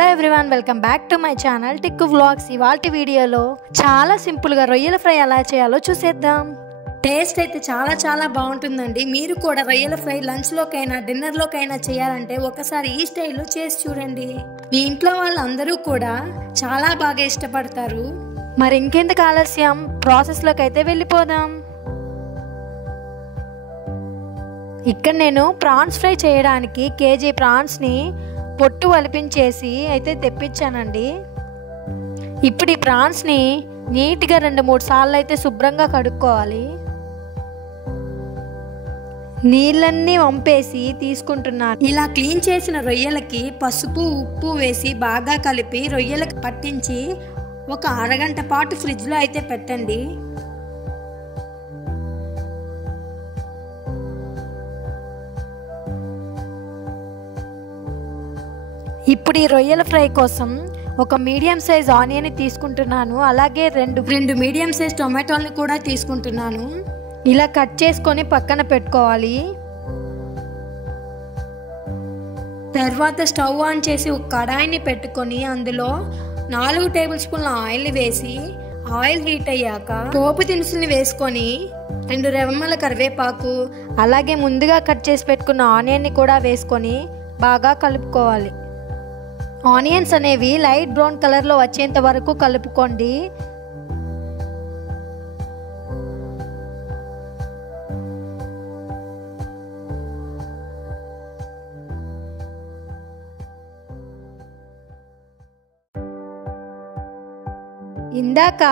Hello everyone, welcome back to my channel Tikku vlogs. ఇవాల్టి వీడియోలో చాలా సింపుల్గా రొయ్యల ఫ్రై ఎలా చేయాలో చూసేద్దాం. టేస్ట్ అయితే చాలా బాగుంటుందండి. మీరు కూడా రొయ్యల ఫ్రై లంచ్లోకైనా డిన్నర్లోకైనా చేయాలంటే ఒకసారి ఈ స్టైల్లో చేసి చూడండి. మీ ఇంట్లో వాళ్ళందరూ కూడా చాలా బాగా ఇష్టపడతారు. మరి ఇంకెందుకు ఆలస్యం, ప్రాసెస్లోకి అయితే వెళ్ళిపోదాం. ఇక్కడ నేను ప్రాన్స్ ఫ్రై చేయడానికి కేజీ ప్రాన్స్ని పొట్టు వలిపించేసి అయితే తెప్పించానండి. ఇప్పుడు ఈ ప్రాన్స్ని నీట్గా 2-3 సార్లు అయితే శుభ్రంగా కడుక్కోవాలి. నీళ్ళన్నీ వంపేసి తీసుకుంటున్నాను. ఇలా క్లీన్ చేసిన రొయ్యలకి పసుపు ఉప్పు వేసి బాగా కలిపి రొయ్యలకు పట్టించి ఒక అరగంట పాటు ఫ్రిడ్జ్లో అయితే పెట్టండి. ఇప్పుడు ఈ రొయ్యల ఫ్రై కోసం ఒక మీడియం సైజ్ ఆనియన్ తీసుకుంటున్నాను. అలాగే రెండు మీడియం సైజ్ టొమాటోల్ని కూడా తీసుకుంటున్నాను. ఇలా కట్ చేసుకొని పక్కన పెట్టుకోవాలి. తర్వాత స్టవ్ ఆన్ చేసి ఒక కడాయిని పెట్టుకొని అందులో 4 టేబుల్ స్పూన్ల ఆయిల్ని వేసి ఆయిల్ హీట్ అయ్యాక పోపు దినుసుల్ని వేసుకొని 2 రెమ్మల కరివేపాకు అలాగే ముందుగా కట్ చేసి పెట్టుకున్న ఆనియన్ని కూడా వేసుకొని బాగా కలుపుకోవాలి. ఆనియన్స్ అనేవి లైట్ బ్రౌన్ కలర్లో వచ్చేంత వరకు కలుపుకోండి. ఇందాక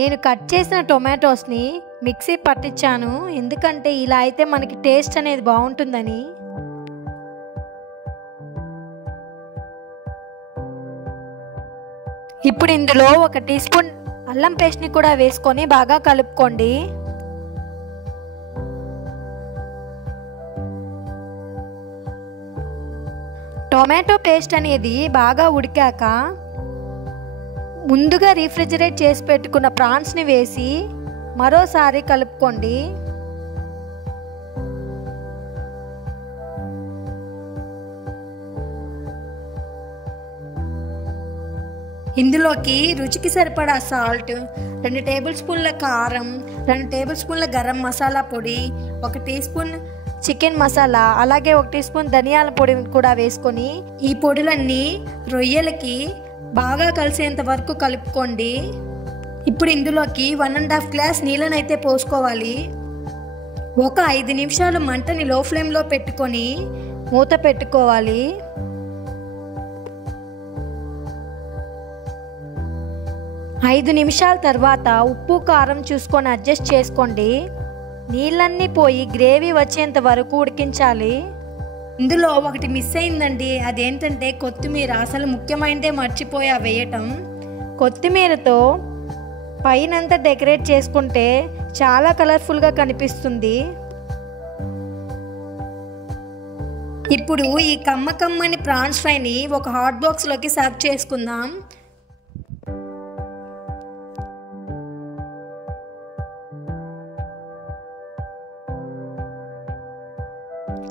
నేను కట్ చేసిన టొమాటోస్ని మిక్సీ పట్టించాను, ఎందుకంటే ఇలా అయితే మనకి టేస్ట్ అనేది బాగుంటుందని. ఇప్పుడు ఇందులో 1 టీ స్పూన్ అల్లం పేస్ట్ని కూడా వేసుకొని బాగా కలుపుకోండి. టొమాటో పేస్ట్ అనేది బాగా ఉడికాక ముందుగా రీఫ్రిజిరేట్ చేసి పెట్టుకున్న ప్రాన్స్ని వేసి మరోసారి కలుపుకోండి. ఇందులోకి రుచికి సరిపడా సాల్ట్, 2 టేబుల్ స్పూన్ల కారం, 2 టేబుల్ స్పూన్ల గరం మసాలా పొడి, 1 టీ స్పూన్ చికెన్ మసాలా అలాగే 1 టీ స్పూన్ ధనియాల పొడి కూడా వేసుకొని ఈ పొడులన్నీ రొయ్యలకి బాగా కలిసేంత వరకు కలుపుకోండి. ఇప్పుడు ఇందులోకి 1.5 గ్లాస్ నీళ్ళని అయితే పోసుకోవాలి. ఒక 5 నిమిషాలు మంటని లో ఫ్లేమ్లో పెట్టుకొని మూత పెట్టుకోవాలి. ఐదు నిమిషాల తర్వాత ఉప్పు కారం చూసుకొని అడ్జస్ట్ చేసుకోండి. నీళ్ళన్నీ పోయి గ్రేవీ వచ్చేంత వరకు ఉడికించాలి. ఇందులో ఒకటి మిస్ అయిందండి, అదేంటంటే కొత్తిమీర. అసలు ముఖ్యమైనదే మర్చిపోయా వేయటం. కొత్తిమీరతో పైనంతా డెకరేట్ చేసుకుంటే చాలా కలర్ఫుల్గా కనిపిస్తుంది. ఇప్పుడు ఈ కమ్మని ప్రాన్స్ ఫ్రైని ఒక హాట్ బాక్స్లోకి సర్వ్ చేసుకుందాం.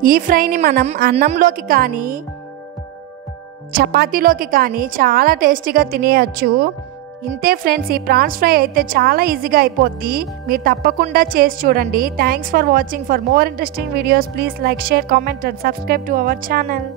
ఈ ఫ్రైని మనం అన్నంలోకి కానీ చపాతీలోకి కానీ చాలా టేస్టీగా తినేయచ్చు. ఇంతే ఫ్రెండ్స్, ఈ ప్రాన్స్ ఫ్రై అయితే చాలా ఈజీగా అయిపోద్ది. మీరు తప్పకుండా చేసి చూడండి. Thanks for watching. For more interesting videos please like, share, comment and subscribe to our channel.